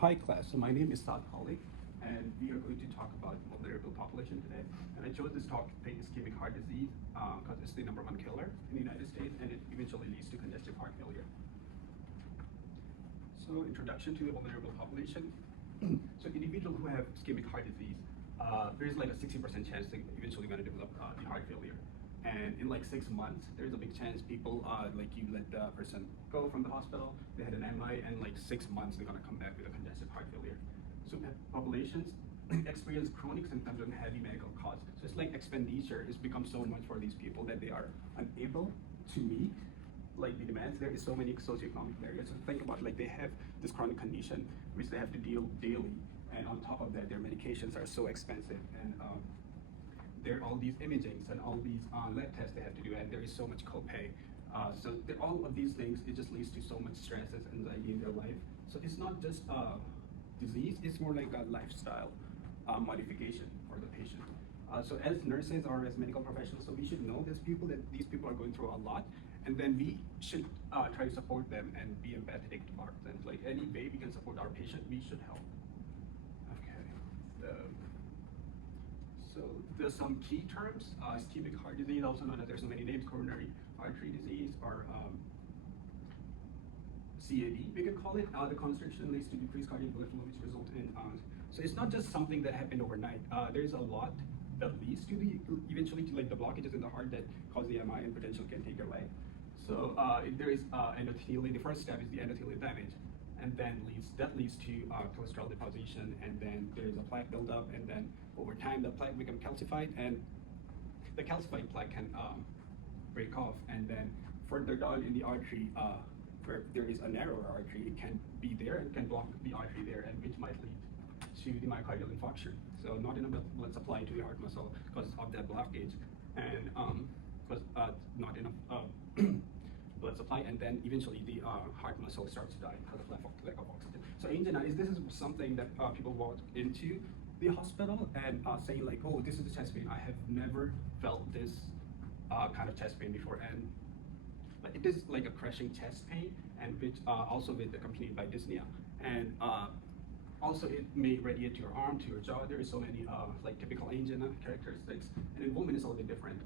Hi class, so my name is Saad Khalid, and we are going to talk about vulnerable population today. And I chose this topic, ischemic heart disease, because it's the #1 killer in the United States, and it eventually leads to congestive heart failure. So introduction to the vulnerable population. So individuals who have ischemic heart disease, there's like a 60% chance they're eventually going to develop the heart failure. And in like 6 months, there's a big chance people, like you let the person go from the hospital, they had an MI, and like 6 months they're gonna come back with a congestive heart failure. So populations experience chronic symptoms and heavy medical costs. So it's like expenditure has become so much for these people that they are unable to meet like the demands. There is so many socioeconomic barriers. So think about like they have this chronic condition which they have to deal daily, and on top of that, their medications are so expensive, and there are all these imagings and all these lab tests they have to do, and there is so much copay. So all of these things, it just leads to so much stress and anxiety in their life. So it's not just a disease, it's more like a lifestyle modification for the patient. So as nurses or as medical professionals, so we should know these people, that these people are going through a lot, and then we should try to support them and be empathetic towards them. Like any way we can support our patient, we should help. Okay. So there's some key terms, ischemic heart disease, also known as, there's so many names, coronary artery disease, or CAD, we can call it. The constriction leads to decreased cardiac blood flow, which result in, so it's not just something that happened overnight. There's a lot that leads to eventually to like the blockages in the heart that cause the MI and potentially can take your life. So there is endothelial, the first step is the endothelial damage, and then that leads to cholesterol deposition, and then there's a plaque buildup, and then over time the plaque becomes calcified, and the calcified plaque can break off, and then further down in the artery, where there is a narrower artery, it can be there and can block the artery there, and which might lead to the myocardial infarction. So not enough blood supply to the heart muscle because of that blockage, and because not enough blood supply, and then eventually the heart muscle starts to die because of lack of oxygen. So angina this is something that people walk into the hospital and say like, oh, this is the chest pain. I have never felt this kind of chest pain before, and it is like a crushing chest pain, and which also with accompanied by dyspnea, and also it may radiate to your arm, to your jaw. There is so many like typical angina characteristics, and in women it's a little bit different.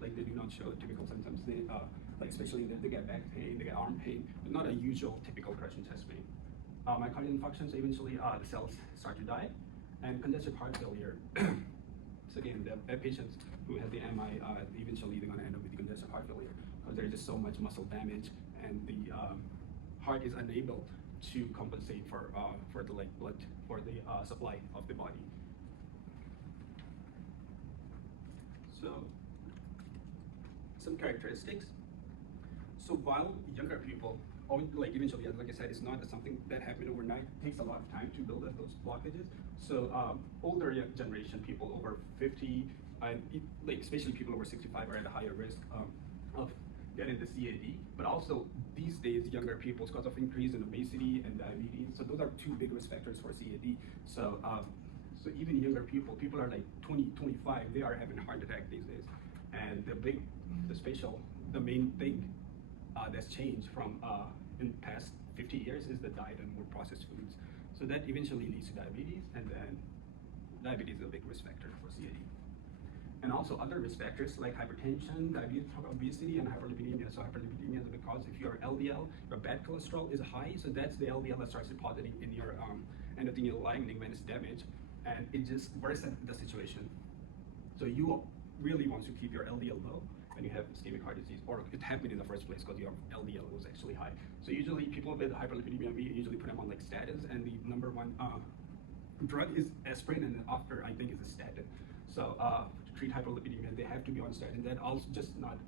Like they do not show typical symptoms. They like especially they get back pain, they get arm pain, but not a usual typical crushing chest pain. Myocardial infarctions, eventually the cells start to die, and congestive heart failure. So again, the patients who have the MI, eventually they're going to end up with congestive heart failure because there's just so much muscle damage, and the heart is unable to compensate for the like blood, for the supply of the body. So some characteristics. So while younger people, like eventually, like I said, it's not something that happened overnight. It takes a lot of time to build up those blockages. So older generation, people over 50, and like especially people over 65 are at a higher risk of getting the CAD. But also these days, younger people, because of increase in obesity and diabetes. So those are two big risk factors for CAD. So so even younger people are like 20, 25, they are having a heart attack these days. And the main thing that's changed from in the past 50 years is the diet and more processed foods. So that eventually leads to diabetes, and then diabetes is a big risk factor for CAD. And also other risk factors like hypertension, diabetes, obesity, and hyperlipidemia. So hyperlipidemia is because if your LDL, your bad cholesterol is high, so that's the LDL that starts depositing in your endothelial lining when it's damaged, and it just worsens the situation. So you really want to keep your LDL low when you have ischemic heart disease, or it happened in the first place because your LDL was actually high. So usually people with hyperlipidemia, we usually put them on like statins, and the number one drug is aspirin, and after I think is a statin. So to treat hyperlipidemia, they have to be on statin. That also just not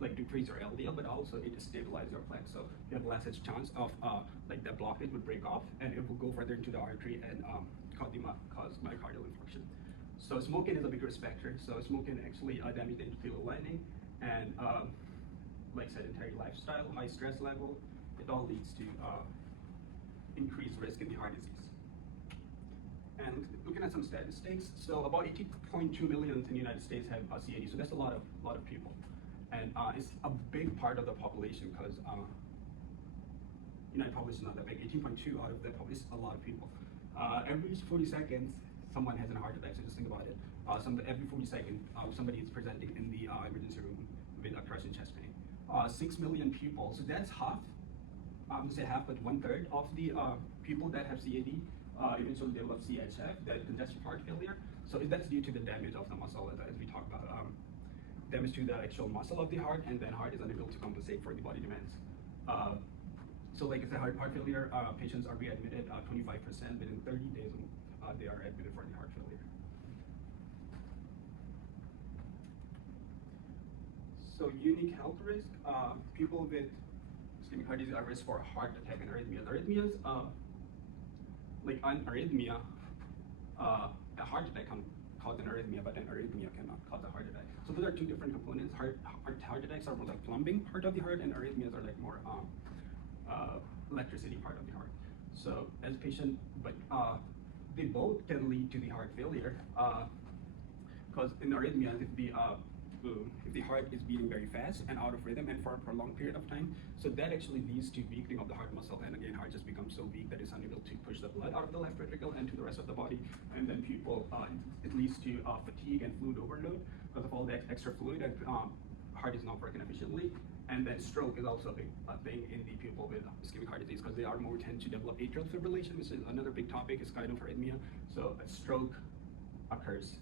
like decrease your LDL, but also it stabilizes your plaque. So you have less chance of like that blockage would break off, and it will go further into the artery and cause myocardial infarction. So smoking is a big risk factor. So smoking actually damages the endothelial lining, and like sedentary lifestyle, high stress level, it all leads to increased risk in the heart disease. And looking at some statistics, so about 80.2 million in the United States have CAD. So that's a lot of people, and it's a big part of the population because United population is not that big. 18.2 out of that population is a lot of people. Every 40 seconds, someone has a heart attack. So just think about it. Every 40 seconds, somebody is presenting in the emergency room with a crushing chest pain. 6 million people. So that's half. I'm gonna say half, but 1/3 of the people that have CAD eventually develop CHF, that congestive heart failure. So that's due to the damage of the muscle, as we talked about. Damage to the actual muscle of the heart, and then heart is unable to compensate for the body demands. So like I said, heart failure patients are readmitted 25% within 30 days. They are admitted for the heart failure. So unique health risk, people with ischemic heart disease are at risk for heart attack and arrhythmias. Arrhythmias, like an arrhythmia, a heart attack can cause an arrhythmia, but an arrhythmia cannot cause a heart attack. So those are two different components. Heart attacks are more like plumbing part of the heart, and arrhythmias are like more electricity part of the heart. So as patient, but they both can lead to the heart failure, because in arrhythmias, if the heart is beating very fast and out of rhythm and for a prolonged period of time, so that actually leads to weakening of the heart muscle, and again, heart just becomes so weak that it's unable to push the blood out of the left ventricle and to the rest of the body, and then people, it leads to fatigue and fluid overload because of all that extra fluid, and heart is not working efficiently. And then stroke is also a big thing in the people with ischemic heart disease, because they are more tend to develop atrial fibrillation, which is another big topic, is kind of arrhythmia. So a stroke occurs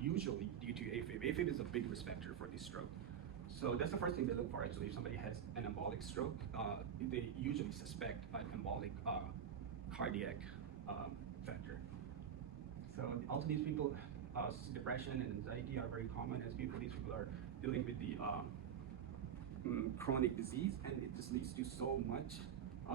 usually due to AFib. AFib is a big risk factor for the stroke. So that's the first thing they look for actually. If somebody has an embolic stroke, they usually suspect an embolic cardiac factor. So also these people, depression and anxiety are very common as people. These people are dealing with the chronic disease, and it just leads to so much.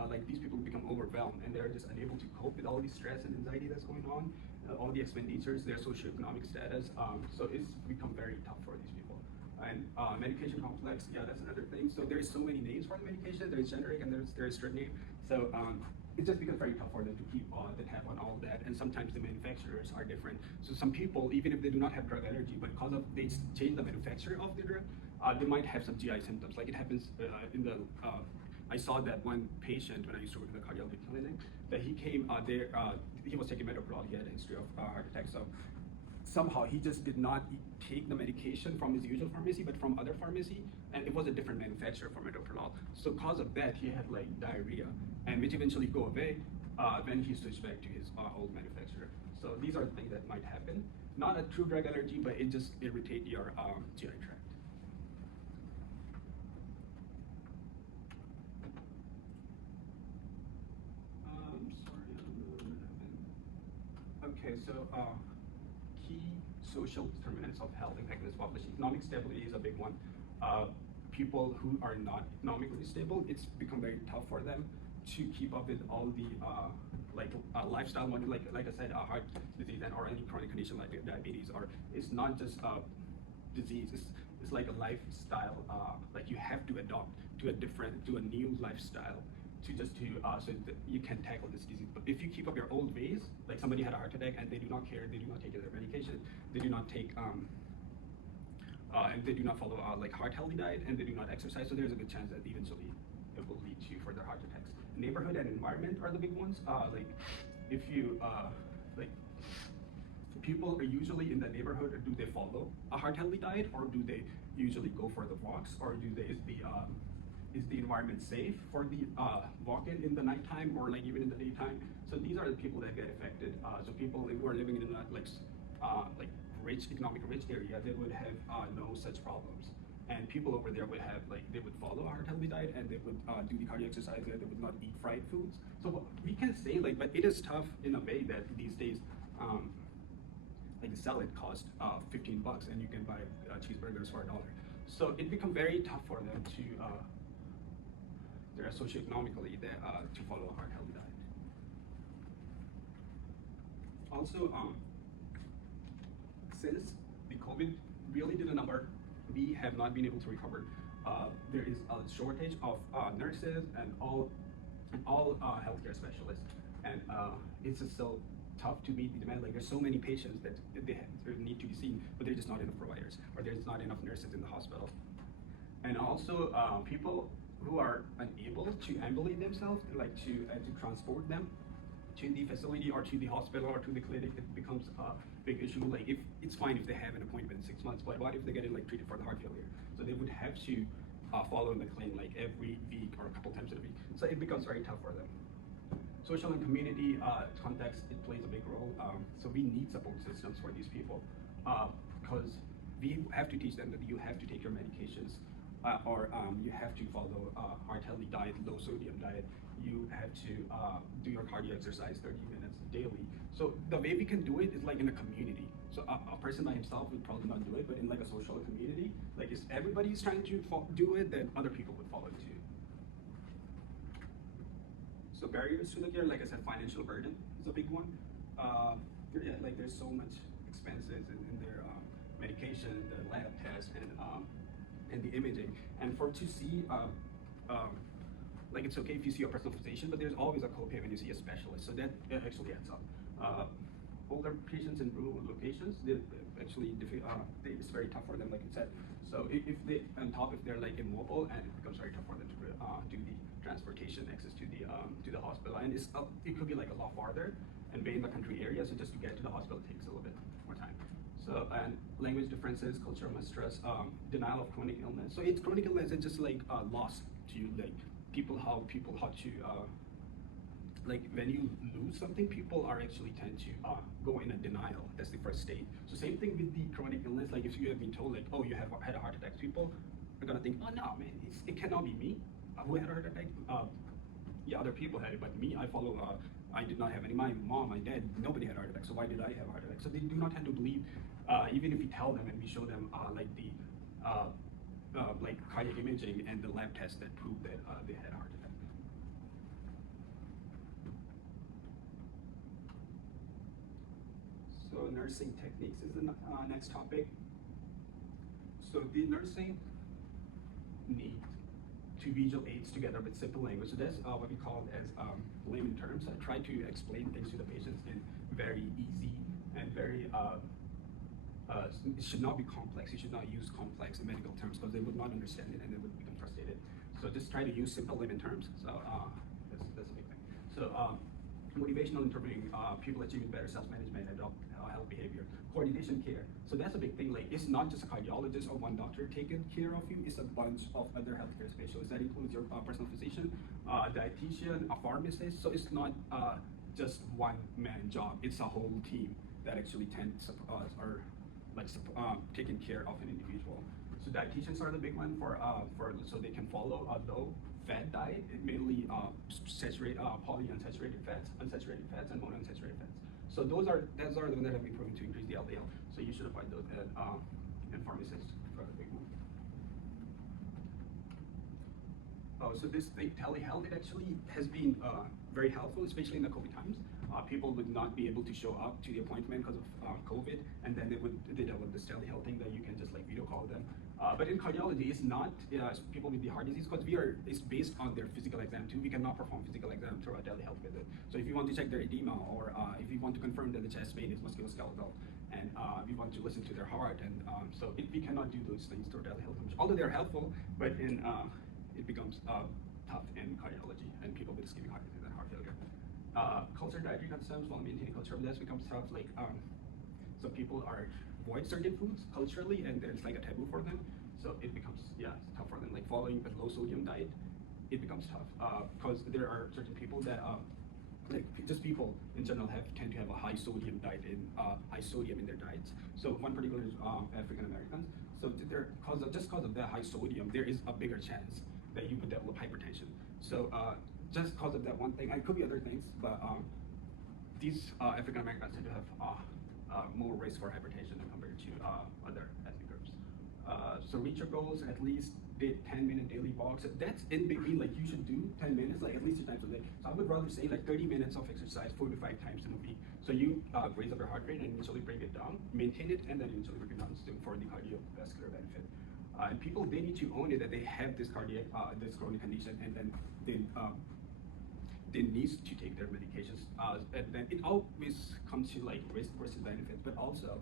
Like these people become overwhelmed, and they're just unable to cope with all the stress and anxiety that's going on, all the expenditures, their socioeconomic status. So it's become very tough for these people. And medication complex, yeah, that's another thing. So there's so many names for the medication. There's generic and there's strict name. So it just becomes very tough for them to keep the tab on all of that. And sometimes the manufacturers are different. So some people, even if they do not have drug allergy, but because of they change the manufacturer of the drug, they might have some GI symptoms. Like it happens in the. I saw that one patient when I used to work in the cardiology clinic, that he came there, he was taking metoprolol, he had a history of heart attack, so somehow he just did not take the medication from his usual pharmacy, but from other pharmacy, and it was a different manufacturer for metoprolol. So because of that, he had like diarrhea, and which eventually go away when he switched back to his old manufacturer. So these are the things that might happen. Not a true drug allergy, but it just irritate your GI tract. Okay, so key social determinants of health impacting this population. Economic stability is a big one. People who are not economically stable, it's become very tough for them to keep up with all the lifestyle model, like I said, heart disease and or any chronic condition like diabetes, or it's not just disease. It's like a lifestyle. Like you have to adopt to a new lifestyle so that you can tackle this disease. But if you keep up your old ways, like somebody had a heart attack and they do not care, they do not take their medication, they do not take and they do not follow like heart healthy diet, and they do not exercise, so there's a good chance that eventually it will lead to further heart attacks. Neighborhood and environment are the big ones. Like if you like people are usually in the neighborhood, do they follow a heart healthy diet, or do they usually go for the walks, or is the environment safe for the walk-in the nighttime, or like even in the daytime? So these are the people that get affected. So people who are living in a like economic rich area, they would have no such problems. And people over there would have they would follow a heart healthy diet, and they would do the cardio exercise, and they would not eat fried foods. So we can say but it is tough in a way that these days like the salad costs $15, and you can buy cheeseburgers for $1. So it becomes very tough for them to they're socioeconomically to follow a heart healthy diet. Also, since the COVID really did a number, we have not been able to recover. There is a shortage of nurses and all healthcare specialists, and it's just so tough to meet the demand. Like there's so many patients that they need to be seen, but there's just not enough providers, or there's not enough nurses in the hospital. And also people who are unable to ambulate themselves, like to transport them to the facility or to the hospital or to the clinic, it becomes a big issue. Like if it's fine if they have an appointment in 6 months, but what if they get like treated for the heart failure? So they would have to follow in the clinic like every week or a couple times a week. So it becomes very tough for them. Social and community context, it plays a big role. So we need support systems for these people because we have to teach them that you have to take your medications or you have to follow heart healthy diet, low sodium diet. You have to do your cardio exercise 30 minutes daily. So the way we can do it is like in a community. So a person by himself would probably not do it, but in like a social community, like if everybody's trying to do it, then other people would follow too. So barriers to the care, like I said, financial burden is a big one. Yeah, like there's so much expenses in their medication, the lab tests, and the imaging. And for to see, like it's okay if you see a personal physician, but there's always a copay when you see a specialist. So that actually adds up. Older patients in rural locations, it's very tough for them, like you said. So if they, on top, if they're like immobile, and it becomes very tough for them to do the transportation access to the hospital, and it could be like a lot farther and be in the country area. So just to get to the hospital takes a little bit more time. So and language differences, cultural mistrust, denial of chronic illness. So it's chronic illness. It's just like lost to you, like how to. Like when you lose something, people are actually tend to go in a denial. That's the first stage. So same thing with the chronic illness. Like if you have been told like, oh, you have had a heart attack, people are gonna think, oh no, man, it cannot be me who had a heart attack. Yeah, other people had it, but me, I did not have any. My mom, my dad, nobody had a heart attack. So why did I have a heart attack? So they do not tend to believe, even if we tell them and we show them like the like cardiac imaging and the lab tests that prove that they had a heart attack. So nursing techniques is the next topic. So the nursing need two visual aids together with simple language. So that's what we call as layman terms. I try to explain things to the patients in very easy and very, it should not be complex. You should not use complex medical terms because they would not understand it and they would become frustrated. So just try to use simple layman terms. So that's a big thing. So motivational interviewing, people achieving better self-management and health behavior. Coordination care. So that's a big thing. Like it's not just a cardiologist or one doctor taking care of you. It's a bunch of other healthcare specialists. That includes your personal physician, dietitian, a pharmacist. So it's not just one man job. It's a whole team that actually tends or like taking care of an individual. So dietitians are the big one for so they can follow a low fat diet, mainly saturated polyunsaturated fats, unsaturated fats, and monounsaturated fats. So those are the ones that have been proven to increase the LDL. So you should avoid those and pharmacists for the big one. So this thing, telehealth, it actually has been very helpful, especially in the COVID times. People would not be able to show up to the appointment because of COVID, and then they developed this telehealth thing that you can just like video call them. But in cardiology, it's not people with the heart disease because it's based on their physical exam too. We cannot perform physical exam through a telehealth visit. So if you want to check their edema or if you want to confirm that the chest pain is musculoskeletal, and we want to listen to their heart, and we cannot do those things through telehealth. Although they're helpful, but it becomes tough in cardiology and people with ischemic heart disease and heart failure. Culture dietary concerns while maintaining culture of this becomes tough. Like some people avoid certain foods culturally, and there's like a taboo for them. So it becomes it's tough for them. Like following a low sodium diet, it becomes tough because there are certain people that like just people in general tend to have a high sodium diet in high sodium in their diets. So one particular is African Americans. So just because of that high sodium, there is a bigger chance that you could develop hypertension. So just because of that one thing, it could be other things, but these African Americans tend to have more risk for hypertension compared to other ethnic groups. So reach your goals, at least 10-minute daily walks. That's in between, like you should do 10 minutes, like at least 2 times a day. So I would rather say like 30 minutes of exercise 4 to 5 times in a week. So you raise up your heart rate and initially bring it down, maintain it, and then initially bring it down for the cardiovascular benefit. And people, they need to own it that they have this this chronic condition, and then they need to take their medications. And then it always comes to like risk versus benefit, but also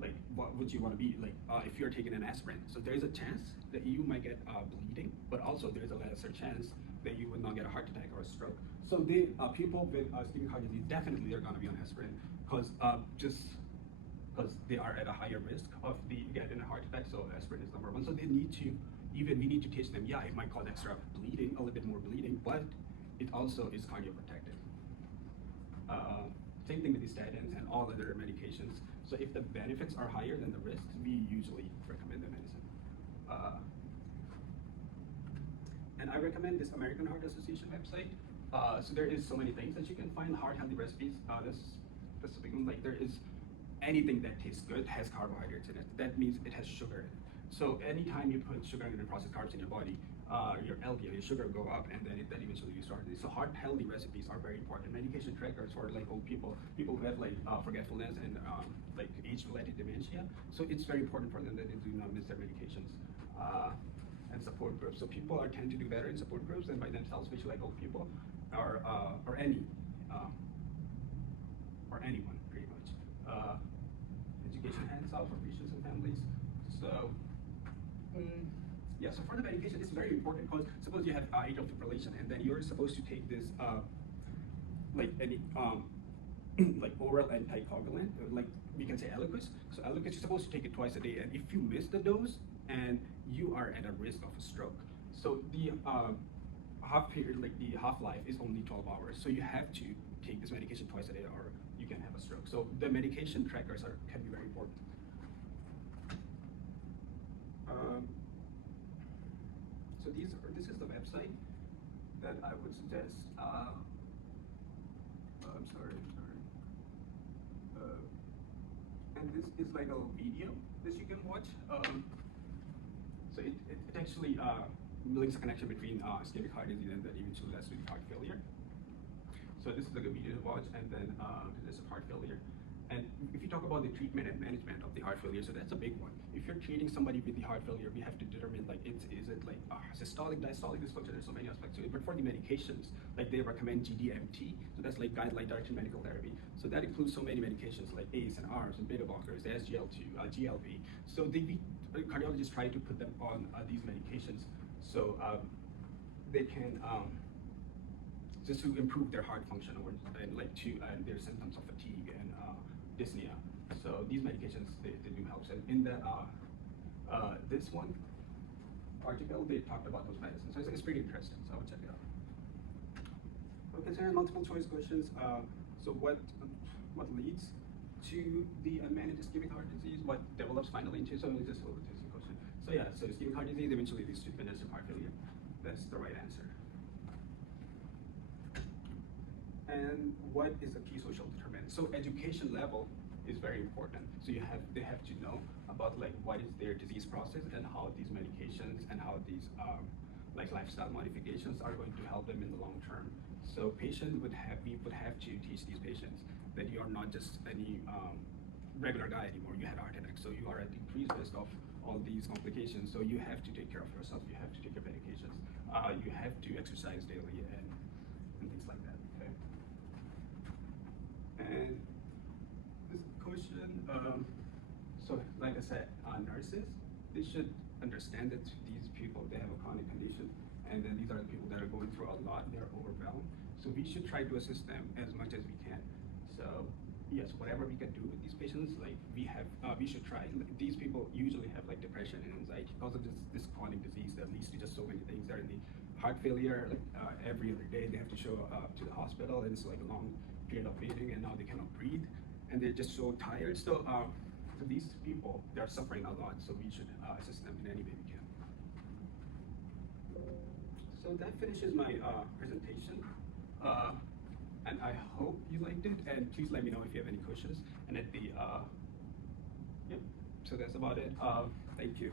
like what would you want to be like if you're taking an aspirin. So there's a chance that you might get bleeding, but also there's a lesser chance that you would not get a heart attack or a stroke. So the people with ischemic heart disease definitely are going to be on aspirin because just because they are at a higher risk of getting a heart attack. So aspirin is number one. So they need to, even we need to teach them, yeah, it might cause extra bleeding, a little bit more bleeding, but it also is cardioprotective. Same thing with the statins and all other medications. So if the benefits are higher than the risks, we usually recommend the medicine. And I recommend this American Heart Association website. So there is so many things that you can find, heart healthy recipes. This specific one, like there is anything that tastes good has carbohydrates in it. That means it has sugar in it. So anytime you put sugar and processed carbs in your body, your LDL, your sugar will go up, and then eventually you start this. So heart healthy recipes are very important. Medication trackers for like old people who have like forgetfulness and like age-related dementia. So it's very important for them that they do not miss their medications. And support groups. So people tend to do better in support groups than by themselves, especially like old people or anyone pretty much. Education hands out for patients and families. So. Yeah, so for the medication, it's very important because suppose you have atrial fibrillation and then you're supposed to take this like any like oral anticoagulant, like we can say Eliquis. So Eliquis, you're supposed to take it twice a day, and if you miss the dose, and you are at a risk of a stroke. So the half period, like the half-life is only 12 hours. So you have to take this medication twice a day or you can have a stroke. So the medication trackers can be very important. So this is the website that I would suggest. I'm sorry. And this is like a video that you can watch. So it actually links a connection between ischemic heart disease and then eventually leads to heart failure. So this is like a video to watch, and then this is heart failure. And if you talk about the treatment and management of the heart failure, so that's a big one. If you're treating somebody with the heart failure, we have to determine like is it like systolic, diastolic dysfunction. There's so many aspects to it. But for the medications, like they recommend GDMT, so that's like guideline directed medical therapy. So that includes so many medications like ACE and ARBs and beta blockers, SGLT2, GLP. So cardiologists try to put them on these medications so they can just to improve their heart function and like and their symptoms of fatigue and dyspnea. So these medications they do help. And in the this one article they talked about those medicines. So it's pretty interesting. So I would check it out. Okay, so here are multiple choice questions. So what leads to the unmanaged ischemic heart disease? What develops finally into? So this will just a question. So yeah, so ischemic heart disease eventually leads to congestive heart failure. That's the right answer. And what is a key social determinant? So education level is very important. So they have to know about like what is their disease process and how these medications and how these like lifestyle modifications are going to help them in the long term. So we would have to teach these patients that you are not just any regular guy anymore. You had a heart attack, so you are at increased risk of all these complications. So you have to take care of yourself. You have to take your medications. You have to exercise daily and things like that. Okay. And this question, so like I said, nurses, they should understand that these people, they have a chronic condition, and then these are the people that are going through a lot, they're overwhelmed. So we should try to assist them as much as we can. So yes, whatever we can do with these patients, like we should try. These people usually have like depression and anxiety because of this chronic disease that leads to just so many things. They're in the heart failure, like every other day they have to show up to the hospital, and it's like a long period of waiting, and now they cannot breathe, and they're just so tired. So so these people, they're suffering a lot, so we should assist them in any way we can. So that finishes my presentation, and I hope you liked it, and please let me know if you have any questions. And at the, yep, so that's about it. Thank you.